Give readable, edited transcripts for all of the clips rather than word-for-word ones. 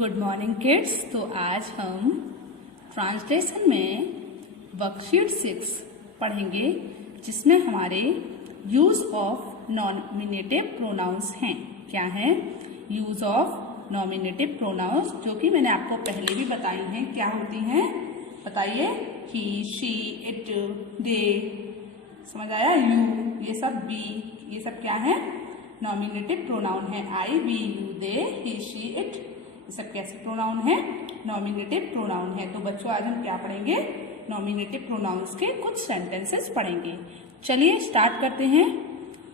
Good morning kids. तो आज हम ट्रांसलेशन में वर्कशीट 6 पढ़ेंगे, जिसमें हमारे यूज ऑफ नॉमिनेटिव प्रोनाउंस हैं। क्या है? यूज ऑफ नॉमिनेटिव प्रोनाउंस, जो कि मैंने आपको पहले भी बताई हैं। क्या होती हैं बताइए? ही, शी, इट, दे, समझ आया? यू, ये सब, बी, ये सब क्या है? नॉमिनेटिव प्रोनाउन है। I, we, you, they, he, she, it, ये सब कैसे प्रोनाउन है? नॉमिनेटिव प्रोनाउन है। तो बच्चों आज हम क्या पढ़ेंगे? नॉमिनेटिव प्रोनाउंस के कुछ सेंटेंसेस पढ़ेंगे। चलिए स्टार्ट करते हैं।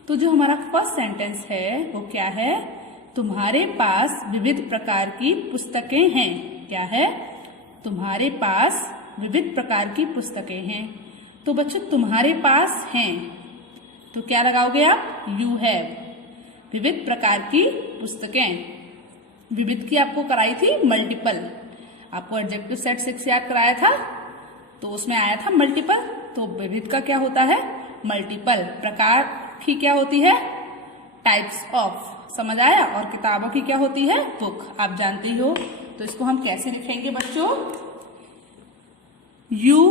तो जो हमारा फर्स्ट सेंटेंस है वो क्या है? तुम्हारे पास विविध प्रकार की पुस्तकें हैं। क्या है? तुम्हारे पास विविध प्रकार की पुस्तकें हैं। तो बच्चों तुम्हारे पास हैं तो क्या लगाओगे आप? You have. विविध प्रकार की पुस्तकें, विविध की आपको कराई थी मल्टीपल। आपको एडजेक्टिव सेट 6 याद कराया था, तो उसमें आया था मल्टीपल। तो विविध का क्या होता है? मल्टीपल। प्रकार की क्या होती है? Types of. समझ आया? और किताबों की क्या होती है? बुक। आप जानते ही हो। तो इसको हम कैसे लिखेंगे बच्चों? यू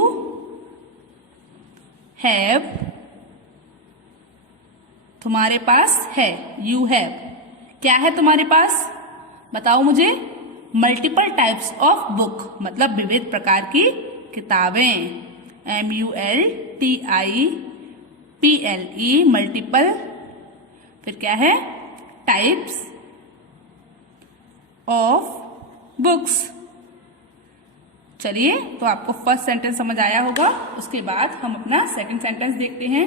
हैव, तुम्हारे पास है। यू हैव क्या है तुम्हारे पास? बताओ मुझे। मल्टीपल टाइप्स ऑफ बुक, मतलब विविध प्रकार की किताबें। MULTIPLE, multiple. फिर क्या है? Types of books. चलिए, तो आपको फर्स्ट सेंटेंस समझ आया होगा। उसके बाद हम अपना सेकंड सेंटेंस देखते हैं।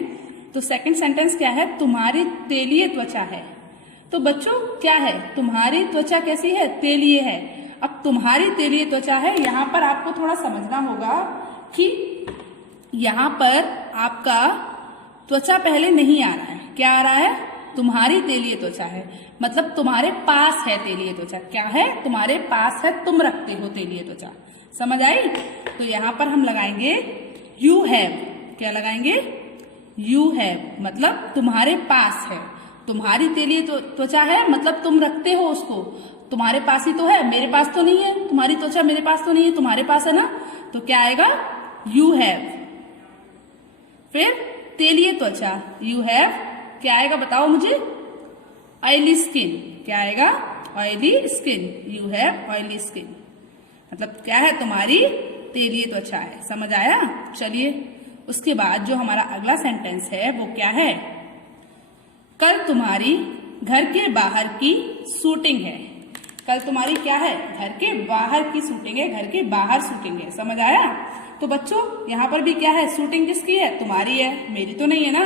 तो सेकंड सेंटेंस क्या है? तुम्हारी तेलीय त्वचा है। तो बच्चों क्या है? तुम्हारी त्वचा कैसी है? तेलीय है। अब तुम्हारी तेलीय त्वचा है, यहाँ पर आपको थोड़ा समझना होगा कि यहाँ पर आपका त्वचा पहले नहीं आ रहा है। क्या आ रहा है? तुम्हारी तेलीय त्वचा है, मतलब तुम्हारे पास है तेलीय त्वचा। क्या है? तुम्हारे पास है, तुम रखते हो तेलीय त्वचा। समझ आई? तो यहाँ पर हम लगाएंगे यू हैव। क्या लगाएंगे? यू हैव, मतलब तुम्हारे पास है। तुम्हारी तेलीय त्वचा है, मतलब तुम रखते हो उसको। तुम्हारे पास ही तो है, मेरे पास तो नहीं है। तुम्हारी त्वचा मेरे पास तो नहीं है, तुम्हारे पास है ना। तो क्या आएगा? You have. फिर तेलीय त्वचा, यू हैव क्या आएगा बताओ मुझे? Oily skin. क्या आएगा? Oily skin. You have oily skin, मतलब क्या है? तुम्हारी तेलीय त्वचा है। समझ आया? चलिए, उसके बाद जो हमारा अगला सेंटेंस है वो क्या है? कल तुम्हारी घर के बाहर की शूटिंग है। कल तुम्हारी क्या है? घर के बाहर की शूटिंग है। घर के बाहर शूटिंग है। समझ आया? तो बच्चों यहाँ पर भी क्या है? शूटिंग किसकी है? तुम्हारी है, मेरी तो नहीं है ना।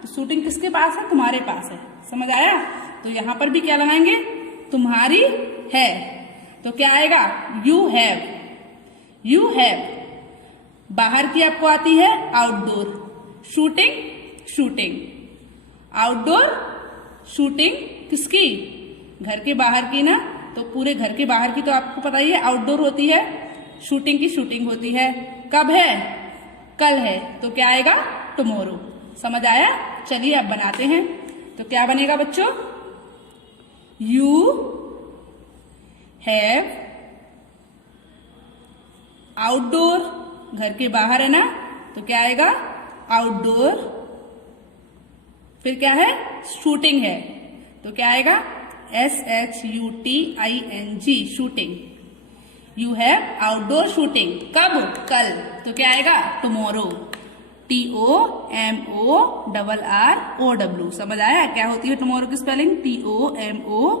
तो शूटिंग किसके पास है? तुम्हारे पास है। समझ आया? तो यहाँ पर भी क्या लगाएंगे? तुम्हारी है। तो क्या आएगा? You have. You have. बाहर की आपको आती है outdoor. Shooting, shooting. Outdoor shooting किसकी? घर के बाहर की ना। तो पूरे घर के बाहर की तो आपको पता ही है आउटडोर होती है। शूटिंग की शूटिंग होती है। कब है? कल है। तो क्या आएगा? टुमारो। समझ आया? चलिए अब बनाते हैं। तो क्या बनेगा बच्चों? यू हैव आउटडोर, घर के बाहर है ना, तो क्या आएगा? आउटडोर। फिर क्या है? शूटिंग है, तो क्या आएगा? SHUTING, shooting. You have outdoor shooting. कब? कल। तो क्या आएगा? टुमारो। TOMORROW। समझ आया? क्या होती है टुमारो की स्पेलिंग? TOMORROW।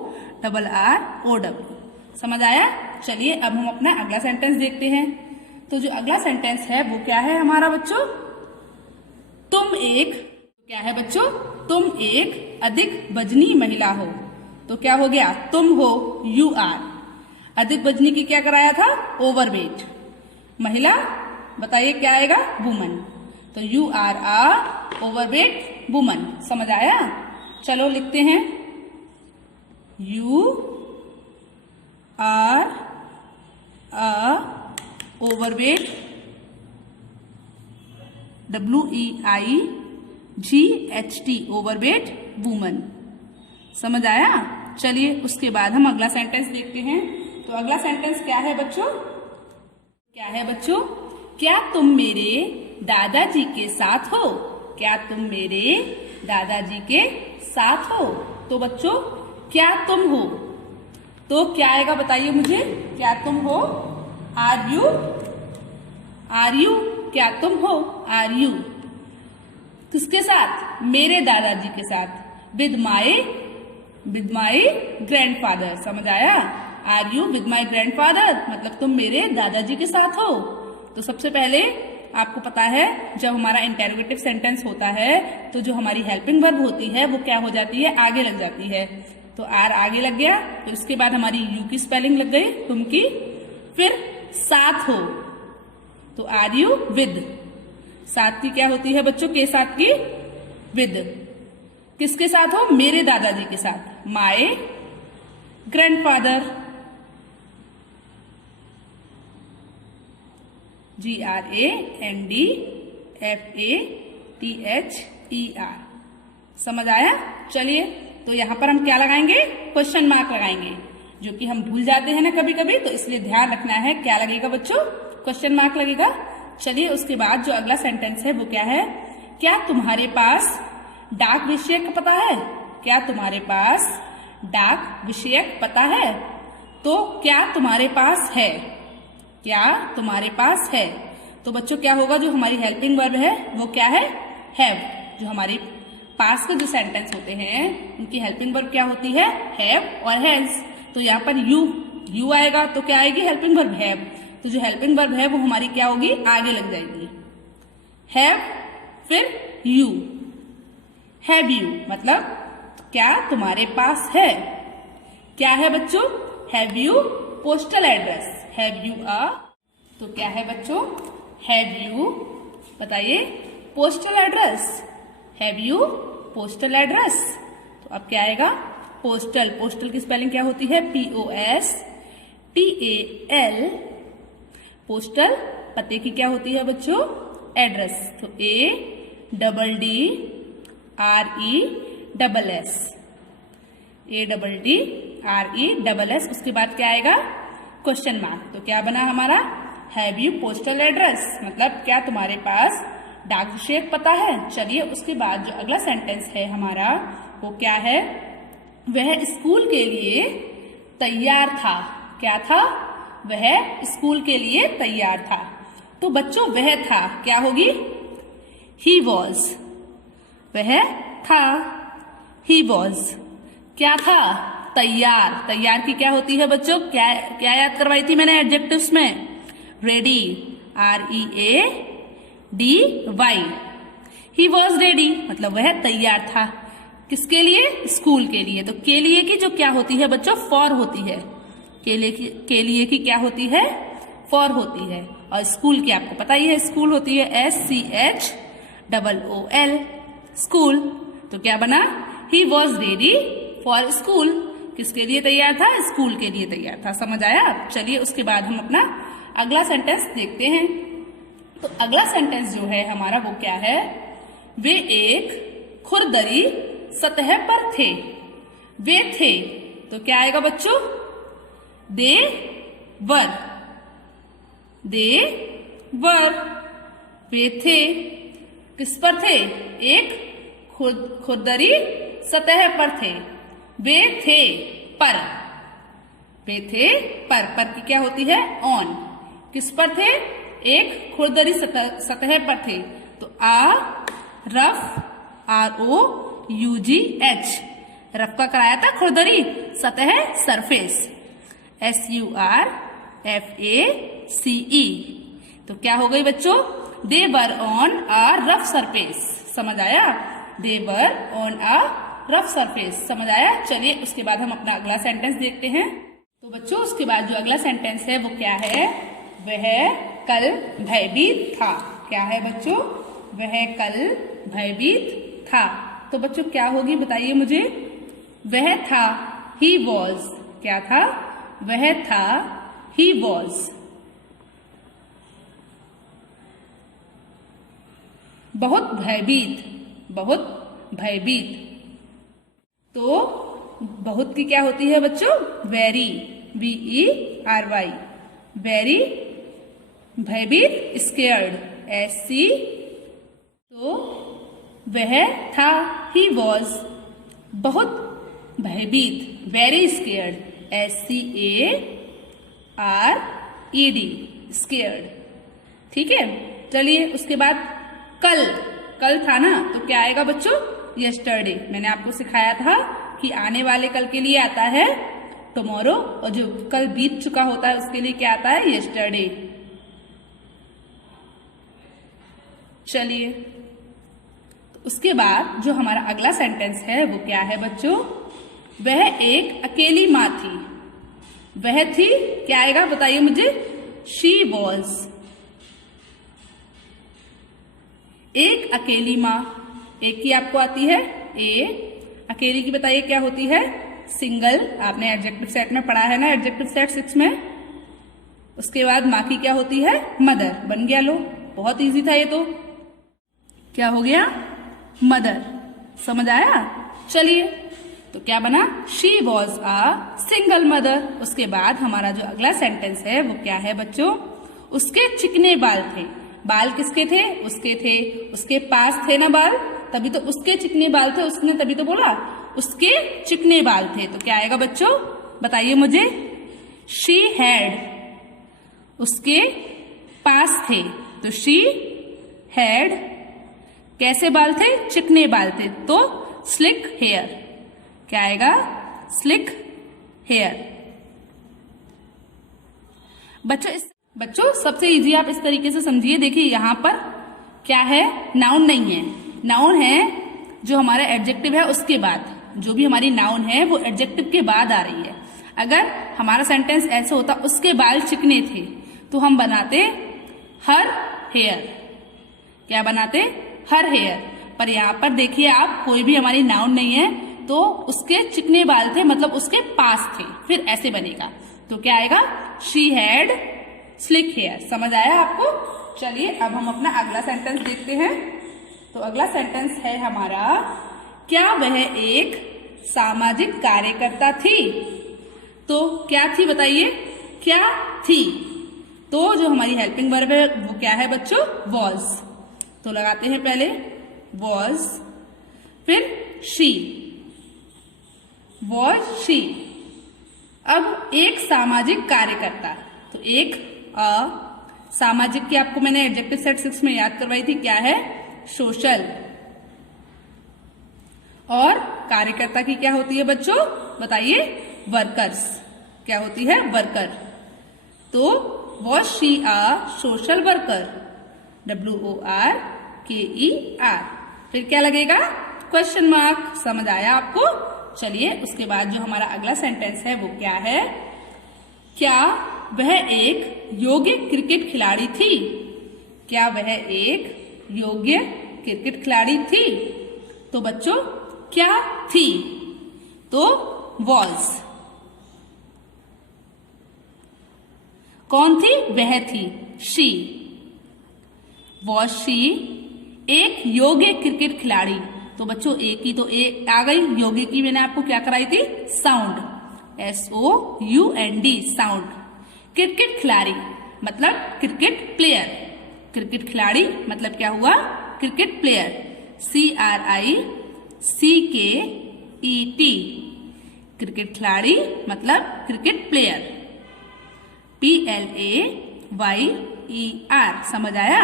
समझ आया? चलिए अब हम अपना अगला सेंटेंस देखते हैं। तो जो अगला सेंटेंस है वो क्या है हमारा बच्चों? तुम एक, क्या है बच्चों? तुम एक अधिक वजनी महिला हो। तो क्या हो गया? तुम हो, यू आर। अधिक वजनी की क्या कराया था? ओवरवेट। महिला बताइए क्या आएगा? वुमन। तो you are a overweight woman. समझ आया? चलो लिखते हैं। You are a overweight, WEIGHT, overweight woman. समझ आया? चलिए उसके बाद हम अगला सेंटेंस देखते हैं। तो अगला सेंटेंस क्या है बच्चों? क्या है बच्चों? क्या तुम मेरे दादाजी के साथ हो? क्या तुम मेरे दादाजी के साथ हो? तो बच्चों क्या तुम हो, तो क्या आएगा बताइए मुझे? क्या तुम हो? Are you? Are you? क्या तुम हो? Are you? किसके साथ? मेरे दादाजी के साथ। With my grandfather. समझ आया? Are you with my grandfather मतलब तुम मेरे दादाजी के साथ हो। तो सबसे पहले आपको पता है जब हमारा इंटेरोगेटिव सेंटेंस होता है तो जो हमारी हेल्पिंग वर्ब होती है वो क्या हो जाती है? आगे लग जाती है। तो आर आगे लग गया, तो इसके बाद हमारी यू की स्पेलिंग लग गई, तुम की। फिर साथ हो, तो आर यू विद। साथ की क्या होती है बच्चों? के साथ की विद। किसके साथ हो? मेरे दादाजी के साथ। My grandfather. GRANDFATHER। समझ आया? चलिए, तो यहाँ पर हम क्या लगाएंगे? क्वेश्चन मार्क लगाएंगे, जो कि हम भूल जाते हैं ना कभी कभी, तो इसलिए ध्यान रखना है। क्या लगेगा बच्चों? क्वेश्चन मार्क लगेगा। चलिए, उसके बाद जो अगला सेंटेंस है वो क्या है? क्या तुम्हारे पास डाक विषयक पता है? क्या तुम्हारे पास डाक विषयक पता है? तो क्या तुम्हारे पास है? क्या तुम्हारे पास है? तो बच्चों क्या होगा? जो हमारी हेल्पिंग वर्ब है वो क्या है? हैव। जो हमारी पास के जो सेंटेंस होते हैं उनकी हेल्पिंग वर्ब क्या होती है? हैव और हैज। तो यहाँ पर यू आएगा, तो क्या आएगी? Helping verb have. तो जो हेल्पिंग वर्ब है वो हमारी क्या होगी? आगे लग जाएगी। हैव फिर यू। हैव यू मतलब क्या तुम्हारे पास है? क्या है बच्चों? Have you postal address? Have you तो क्या है बच्चों? हैव यू बताइए postal address? Have you postal address? तो अब क्या आएगा? पोस्टल। पोस्टल की स्पेलिंग क्या होती है? POSTAL। पोस्टल पते की क्या होती है बच्चों? एड्रेस। तो ADDRESS। उसके बाद क्या आएगा? Question mark. तो क्या बना हमारा? हैव यू पोस्टल एड्रेस मतलब क्या तुम्हारे पास डाक विषयक पता है? चलिए, उसके बाद जो अगला सेंटेंस है हमारा वो क्या है? वह स्कूल के लिए तैयार था। क्या था? वह स्कूल के लिए तैयार था। तो बच्चों वह था क्या होगी? He was. वह था, ही वॉज। क्या था? तैयार। तैयार की क्या होती है बच्चों? क्या क्या याद करवाई थी मैंने एडजेक्टिव्स में? Ready. READY। He was ready मतलब वह तैयार था। किसके लिए? स्कूल के लिए। तो के लिए की जो क्या होती है बच्चों? फॉर होती है। के लिए की क्या होती है? फॉर होती है। और स्कूल की आपको पता ही है, स्कूल होती है SCHOOL स्कूल। तो क्या बना? He was ready for school. किसके लिए तैयार था? स्कूल के लिए तैयार था। समझ आया? चलिए, उसके बाद हम अपना अगला सेंटेंस देखते हैं। तो अगला सेंटेंस जो है हमारा वो क्या है? वे एक खुरदरी सतह पर थे। वे थे, तो क्या आएगा बच्चों? दे वर। दे वर। वे थे, किस पर थे? एक खुरदरी सतह पर थे। वे थे पर। वे थे पर की क्या होती है? ऑन। किस पर थे? एक खुरदरी सतह पर थे। तो रफ ROUGH रफ का कराया था खुरदरी, सतह सरफेस SURFACE। तो क्या हो गई बच्चों? They were on a rough surface. समझ आया? They were on a rough surface. समझ आया? चलिए, उसके बाद हम अपना अगला सेंटेंस देखते हैं। तो बच्चों उसके बाद जो अगला सेंटेंस है वो क्या है? वह कल भयभीत था। क्या है बच्चों? वह कल भयभीत था। तो बच्चों क्या होगी बताइए मुझे? वह था, ही वॉज। क्या था? वह था, ही वॉज। बहुत भयभीत। बहुत भयभीत। तो बहुत की क्या होती है बच्चों? वेरी। VERY, वेरी, भयभीत, स्केयर्ड, SC, तो वह था, ही वॉज, बहुत भयभीत, वेरी स्केयर्ड, SCARED, स्केयर्ड। ठीक है, चलिए उसके बाद कल, कल था ना, तो क्या आएगा बच्चों? यस्टरडे। मैंने आपको सिखाया था कि आने वाले कल के लिए आता है टुमारो, और जो कल बीत चुका होता है उसके लिए क्या आता है? यस्टरडे। चलिए, तो उसके बाद जो हमारा अगला सेंटेंस है वो क्या है बच्चों? वह एक अकेली माँ थी। वह थी, क्या आएगा बताइए मुझे? She was. एक अकेली माँ, एक की आपको आती है ए, अकेली की बताइए क्या होती है? सिंगल। आपने एडजेक्टिव सेट में पढ़ा है ना, एडजेक्टिव सेट 6 में। उसके बाद माँ की क्या होती है? मदर। बन गया, लो, बहुत इजी था ये तो। क्या हो गया? मदर। समझ आया? चलिए, तो क्या बना? She was a single mother. उसके बाद हमारा जो अगला सेंटेंस है वो क्या है बच्चों? उसके चिकने बाल थे। बाल किसके थे? उसके थे। उसके पास थे ना बाल, तभी तो उसके चिकने बाल थे। उसने तभी तो बोला उसके चिकने बाल थे। तो क्या आएगा बच्चों? बताइए मुझे। शी हैड, उसके पास थे, तो शी हैड कैसे बाल थे? चिकने बाल थे, तो स्लिक हेयर। क्या आएगा? Slick hair. बच्चों सबसे इजी आप इस तरीके से समझिए। देखिए यहाँ पर क्या है? नाउन नहीं है। नाउन है जो हमारा एडजेक्टिव है उसके बाद, जो भी हमारी नाउन है वो एडजेक्टिव के बाद आ रही है। अगर हमारा सेंटेंस ऐसा होता उसके बाल चिकने थे, तो हम बनाते हर हेयर। क्या बनाते? Her hair. पर यहाँ पर देखिए आप, कोई भी हमारी नाउन नहीं है, तो उसके चिकने बाल थे, मतलब उसके पास थे, फिर ऐसे बनेगा। तो क्या आएगा? She had slick hair. समझ आया आपको? चलिए अब हम अपना अगला सेंटेंस देखते हैं। तो अगला सेंटेंस है हमारा, क्या वह एक सामाजिक कार्यकर्ता थी? तो क्या थी बताइए? क्या थी? तो जो हमारी हेल्पिंग वर्ब है वो क्या है बच्चों? वॉज। तो लगाते हैं पहले वॉज, फिर शी, वॉज शी। अब एक सामाजिक कार्यकर्ता, तो एक सामाजिक की आपको मैंने एडजेक्टिव सेट 6 में याद करवाई थी, क्या है? सोशल। और कार्यकर्ता की क्या होती है बच्चों? बताइए। वर्कर्स। क्या होती है? वर्कर। तो was she a social worker? WORKER। फिर क्या लगेगा? Question mark. समझ आया आपको? चलिए उसके बाद जो हमारा अगला सेंटेंस है वो क्या है? क्या वह एक योग्य क्रिकेट खिलाड़ी थी? क्या वह एक योग्य क्रिकेट खिलाड़ी थी? तो बच्चों क्या थी? तो वॉज। कौन थी? वह थी, शी। वॉज शी एक योग्य क्रिकेट खिलाड़ी? तो बच्चों एक की तो एक आ गई, योग्य की मैंने आपको क्या कराई थी? Sound, SOUND, sound. क्रिकेट खिलाड़ी मतलब क्रिकेट प्लेयर। क्रिकेट खिलाड़ी मतलब क्या हुआ? Cricket player, CRICKET। क्रिकेट खिलाड़ी मतलब क्रिकेट प्लेयर, PLAYER। समझ आया?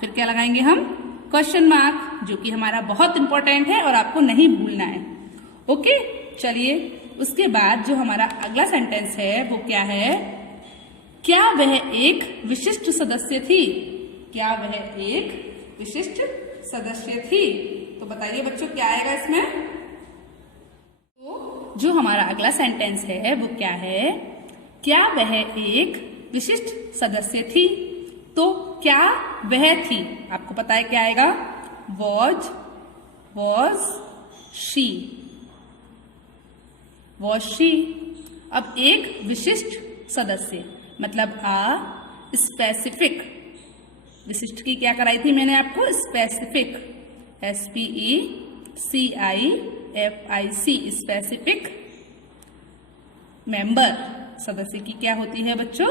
फिर क्या लगाएंगे हम? क्वेश्चन मार्क, जो कि हमारा बहुत इंपॉर्टेंट है और आपको नहीं भूलना है। ओके, चलिए उसके बाद जो हमारा अगला सेंटेंस है वो क्या है? क्या वह एक विशिष्ट सदस्य थी? क्या वह एक विशिष्ट सदस्य थी? तो बताइए बच्चों क्या आएगा इसमें? तो जो हमारा अगला सेंटेंस है वो क्या है? क्या वह एक विशिष्ट सदस्य थी? तो क्या वह थी? आपको पता है क्या आएगा? Was she, was she. अब एक विशिष्ट सदस्य मतलब स्पेसिफिक। विशिष्ट की क्या कराई थी मैंने आपको? Specific, SPECIFIC, specific member. सदस्य की क्या होती है बच्चों?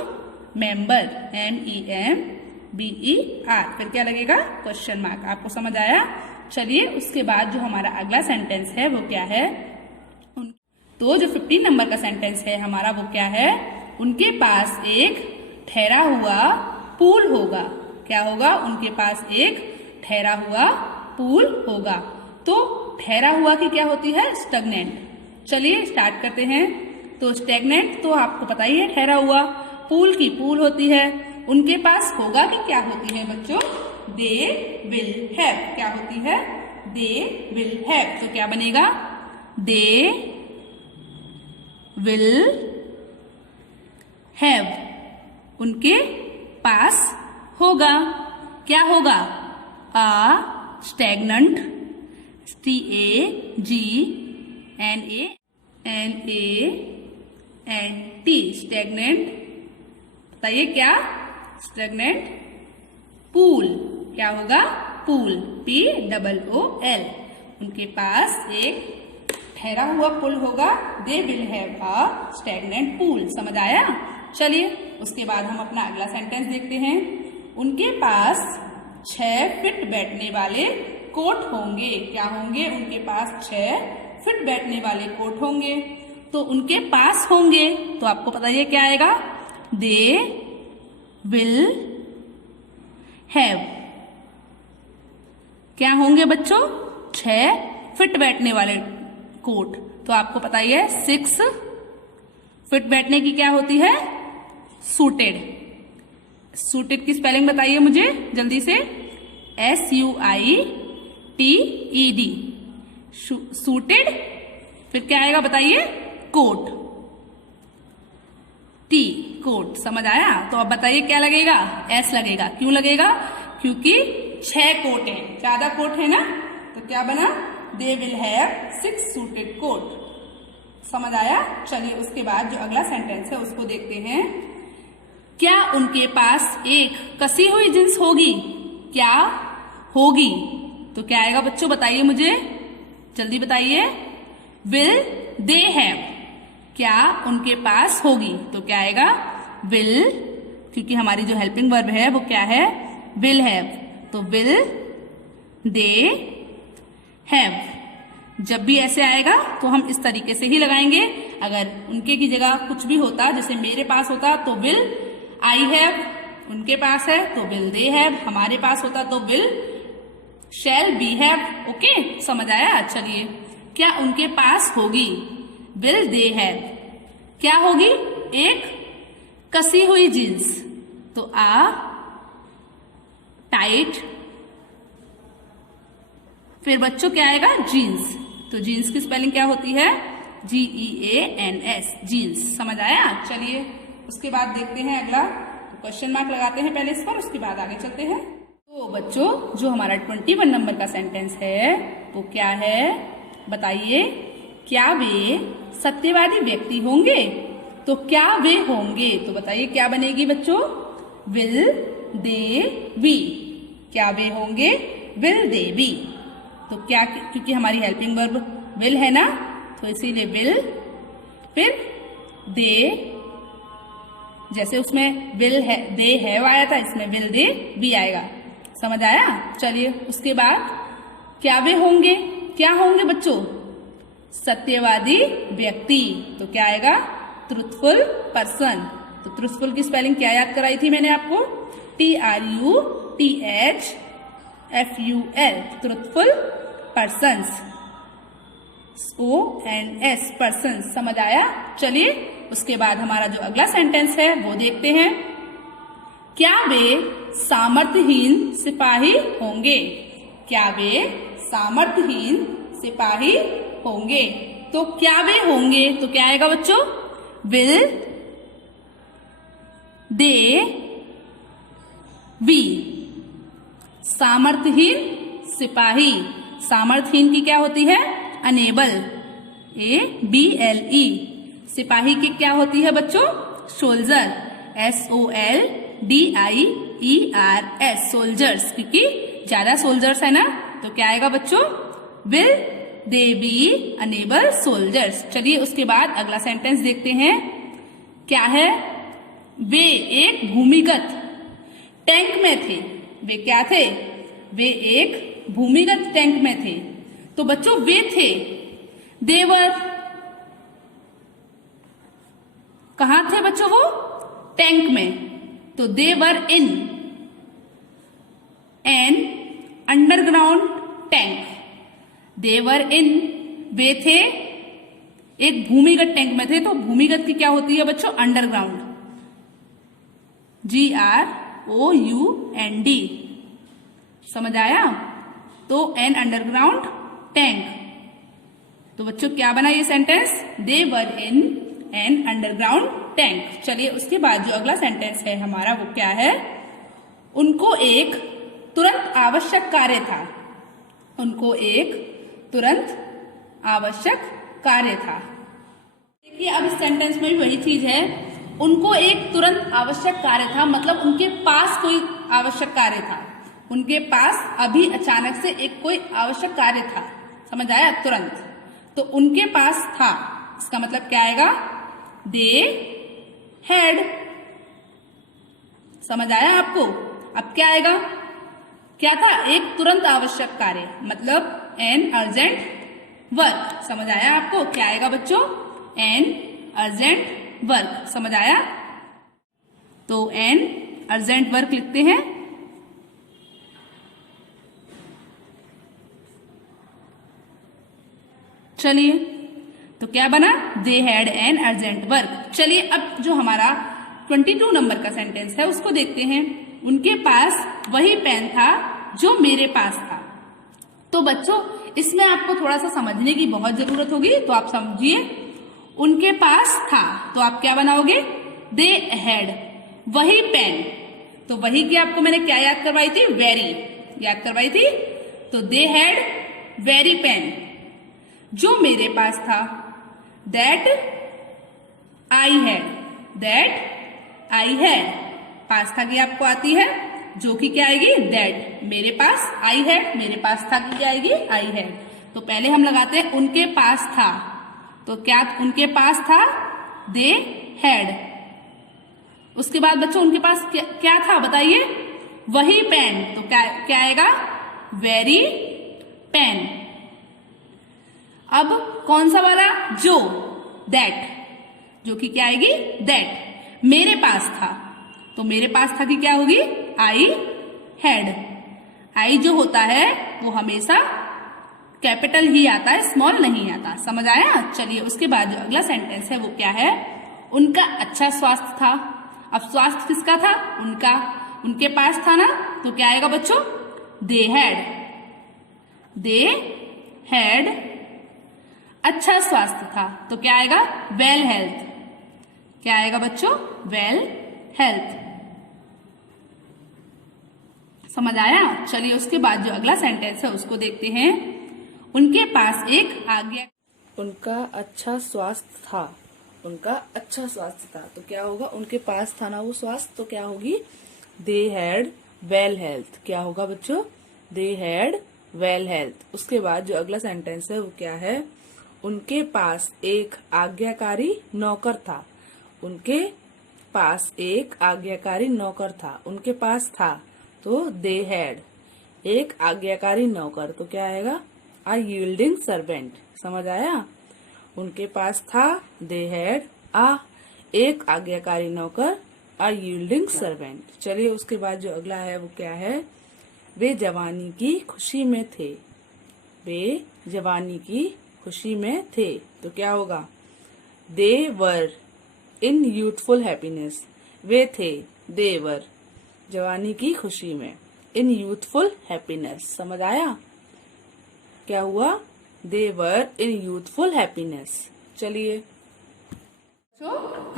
Member, MEMBER। फिर क्या लगेगा? Question mark. आपको समझ आया? चलिए उसके बाद जो हमारा अगला सेंटेंस है वो क्या है? तो जो 15 नंबर का सेंटेंस है हमारा वो क्या है? उनके पास एक ठहरा हुआ पूल होगा। क्या होगा? उनके पास एक ठहरा हुआ पूल होगा। तो ठहरा हुआ की क्या होती है? स्टैग्नेंट। चलिए स्टार्ट करते हैं। तो स्टैग्नेंट तो आपको पता ही है, ठहरा हुआ। पूल की पूल होती है। उनके पास होगा कि क्या होती है बच्चों? दे विल हैव। क्या होती है? दे विल हैव। तो क्या बनेगा? दे विल हैव। उनके पास होगा। क्या होगा? अ स्टैग्नेंट, STAGNANT, स्टैग्नेंट। बताइए क्या? Stagnant pool. क्या होगा? Pool, POOL। उनके पास एक ठहरा हुआ पुल होगा। दे will have a stagnant pool. समझ आया? चलिए उसके बाद हम अपना अगला सेंटेंस देखते हैं। उनके पास 6 फीट बैठने वाले कोट होंगे। क्या होंगे? उनके पास 6 फीट बैठने वाले कोट होंगे। तो उनके पास होंगे तो आपको पता है क्या आएगा? दे विल हैव। क्या होंगे बच्चों? 6 फीट बैठने वाले कोट। तो आपको पता ही है 6 फीट बैठने की क्या होती है? सूटेड। सूटेड की स्पेलिंग बताइए मुझे जल्दी से। SUITED। सूटेड। फिर क्या आएगा बताइए? Coat, T, coat. समझ आया? तो अब बताइए क्या लगेगा? S लगेगा। क्यों लगेगा? क्योंकि 6 कोट है, ज्यादा कोट है ना। तो क्या बना? They will have 6 suited coat. समझ आया? चलिए उसके बाद जो अगला सेंटेंस है उसको देखते हैं। क्या उनके पास एक कसी हुई जींस होगी? क्या होगी? तो क्या आएगा बच्चों? बताइए मुझे, जल्दी बताइए। Will they have. क्या उनके पास होगी? तो क्या आएगा? विल, क्योंकि हमारी जो हेल्पिंग वर्ब है वो क्या है? Will have. तो विल दे हैव। जब भी ऐसे आएगा तो हम इस तरीके से ही लगाएंगे। अगर उनके की जगह कुछ भी होता, जैसे मेरे पास होता तो विल आई हैव, उनके पास है तो विल दे हैव, हमारे पास होता तो will shall be have. Okay, समझ आया? चलिए, क्या उनके पास होगी? Will they have. क्या होगी? एक कसी हुई जींस। तो आ टाइट। फिर बच्चों क्या आएगा? जीन्स। तो जीन्स की स्पेलिंग क्या होती है? GEANS, jeans. समझ आया? चलिए उसके बाद देखते हैं अगला। तो क्वेश्चन मार्क लगाते हैं पहले इस पर, उसके बाद आगे चलते हैं। तो बच्चों जो हमारा 21 नंबर का सेंटेंस है वो क्या है? बताइए। क्या वे सत्यवादी व्यक्ति होंगे? तो क्या वे होंगे? तो बताइए क्या बनेगी बच्चों? Will they B. क्या वे होंगे? Will they B. तो क्या, क्योंकि हमारी हेल्पिंग वर्ब विल है ना, तो इसीलिए विल, फिर दे, जैसे उसमें विल है दे हैव आया था, इसमें विल दे बी आएगा। समझ आया? चलिए उसके बाद क्या वे होंगे? क्या होंगे बच्चों? सत्यवादी व्यक्ति। तो क्या आएगा? Truthful person. तो ट्रूथफुल की स्पेलिंग क्या याद कराई थी मैंने आपको? TRUTHFUL, truthful persons. ONS, persons. समझ आया? चलिए उसके बाद हमारा जो अगला सेंटेंस है वो देखते हैं। क्या वे सामर्थ्यहीन सिपाही होंगे? क्या वे सामर्थ्यहीन सिपाही होंगे? तो क्या वे होंगे? तो क्या आएगा बच्चों? Will they B. सामर्थ्यहीन सिपाही। सामर्थ्यहीन की क्या होती है? Enable, ABLE। सिपाही की क्या होती है बच्चों? Soldier, SOLDIERS, soldiers. क्योंकि ज्यादा सोल्जर्स है ना, तो क्या आएगा बच्चों? Will they B enable soldiers. चलिए उसके बाद अगला सेंटेंस देखते हैं। क्या है? वे एक भूमिगत टैंक में थे। वे क्या थे? वे एक भूमिगत टैंक में थे। तो बच्चों वे थे, देवर, कहां थे बच्चों? वो टैंक में। तो देवर इन एन अंडरग्राउंड टैंक। देवर इन, वे थे एक भूमिगत टैंक में थे। तो भूमिगत की क्या होती है बच्चों? Underground, GROUND। समझ आया? तो एन अंडरग्राउंड टैंक। तो बच्चों क्या बना ये sentence? They were in an underground tank. चलिए उसके बाद जो अगला सेंटेंस है हमारा वो क्या है? उनको एक तुरंत आवश्यक कार्य था। उनको एक तुरंत आवश्यक कार्य था। देखिए अब इस सेंटेंस में भी वही चीज है, उनको एक तुरंत आवश्यक कार्य था, मतलब उनके पास कोई आवश्यक कार्य था। उनके पास अभी अचानक से एक कोई आवश्यक कार्य था। समझ आया? तुरंत। तो उनके पास था, इसका मतलब क्या आएगा? They had. समझ आया आपको? अब क्या आएगा? क्या था? एक तुरंत आवश्यक कार्य, मतलब एन अर्जेंट वर्क। समझ आया आपको? क्या आएगा बच्चों? An urgent work. समझ आया? तो एन अर्जेंट वर्क लिखते हैं। चलिए तो क्या बना? They had an urgent work. चलिए अब जो हमारा 22 नंबर का सेंटेंस है उसको देखते हैं। उनके पास वही पेन था जो मेरे पास था। तो बच्चों इसमें आपको थोड़ा सा समझने की बहुत जरूरत होगी, तो आप समझिए। उनके पास था तो आप क्या बनाओगे? दे हैड, वही पेन। तो वही की आपको मैंने क्या याद करवाई थी? वेरी याद करवाई थी। तो दे हैड वेरी पेन जो मेरे पास था। That I had, that I had. पास था की आपको आती है, जो कि क्या आएगी? दैट। मेरे पास आई हैड, मेरे पास था की क्या आएगी? I had. तो पहले हम लगाते हैं उनके पास था। तो क्या उनके पास था? They had. उसके बाद बच्चों उनके पास क्या था बताइए? वही पेन। तो क्या आएगा? Very pain. अब कौन सा वाला? जो, दैट, जो कि क्या आएगी? दैट। मेरे पास था, तो मेरे पास था कि क्या होगी? I had. आई जो होता है वो हमेशा कैपिटल ही आता है, स्मॉल नहीं आता। समझ आया? चलिए उसके बाद जो अगला सेंटेंस है वो क्या है? उनका अच्छा स्वास्थ्य था। अब स्वास्थ्य किसका था? उनका। उनके पास था ना, तो क्या आएगा बच्चों? They had. दे हैड अच्छा स्वास्थ्य था, तो क्या आएगा? Well health. क्या आएगा बच्चों? Well health. समझ आया? चलिए उसके बाद जो अगला सेंटेंस है उसको देखते हैं। उनके पास एक आज्ञा। उनका अच्छा स्वास्थ्य था। उनका अच्छा स्वास्थ्य था, तो क्या होगा? उनके पास था ना वो स्वास्थ्य, तो क्या होगी? They had well health. क्या होगा बच्चों? They had well health. उसके बाद जो अगला सेंटेंस है वो क्या है? उनके पास एक आज्ञाकारी नौकर था। उनके पास एक आज्ञाकारी नौकर था। उनके पास था तो दे हैड एक आज्ञाकारी नौकर, तो क्या आएगा? आ यील्डिंग सर्वेंट। समझ आया? उनके पास था, दे हैड आ एक आज्ञाकारी नौकर, आ यील्डिंग सर्वेंट। चलिए उसके बाद जो अगला है वो क्या है? वे जवानी की खुशी में थे। वे जवानी की खुशी में थे, तो क्या होगा? दे वर इन यूथफुल हैप्पीनेस। वे थे, दे वर, जवानी की खुशी में, इन यूथफुल हैप्पीनेस। समझ आया? क्या हुआ? दे वर इन यूथफुल हैप्पीनेस। चलिए तो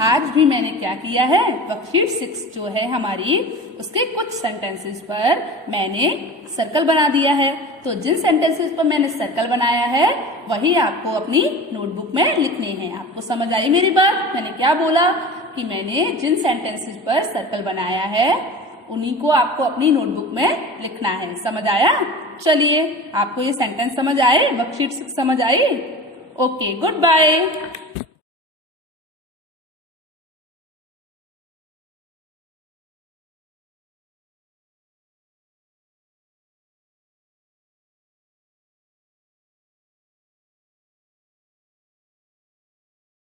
आज भी मैंने क्या किया है? वर्कशीट 6 जो है हमारी, उसके कुछ सेंटेंसेस पर मैंने सर्कल बना दिया है। तो जिन सेंटेंसेस पर मैंने सर्कल बनाया है वही आपको अपनी नोटबुक में लिखने हैं। आपको समझ आई मेरी बात? मैंने क्या बोला कि मैंने जिन सेंटेंसेस पर सर्कल बनाया है उन्हीं को आपको अपनी नोटबुक में लिखना है। समझ आया? चलिए आपको ये सेंटेंस समझ आए? वर्कशीट 6 समझ आई? Okay, good bye.